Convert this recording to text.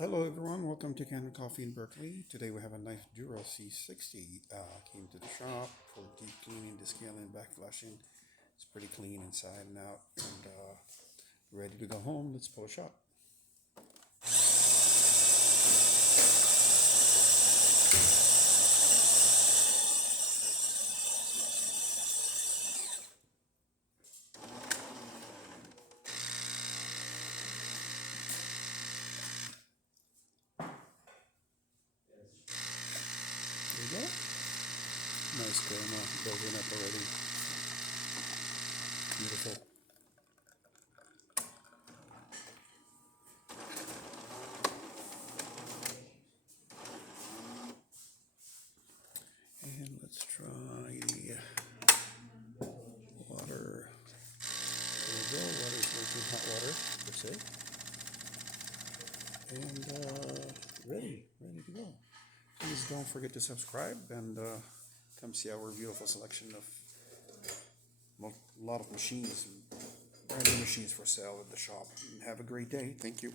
Hello everyone, welcome to Kanen Coffee in Berkeley. Today we have a nice Jura C60. Came to the shop for deep cleaning, descaling, backflashing. It's pretty clean inside and out, and ready to go home. Let's polish up. There you go. Nice chroma building up already. Beautiful. And let's try water. There we go. Water's working, hot water per se. And ready to go. Please don't forget to subscribe and come see our beautiful selection of a lot of machines, brand new machines for sale at the shop. And have a great day. Thank you.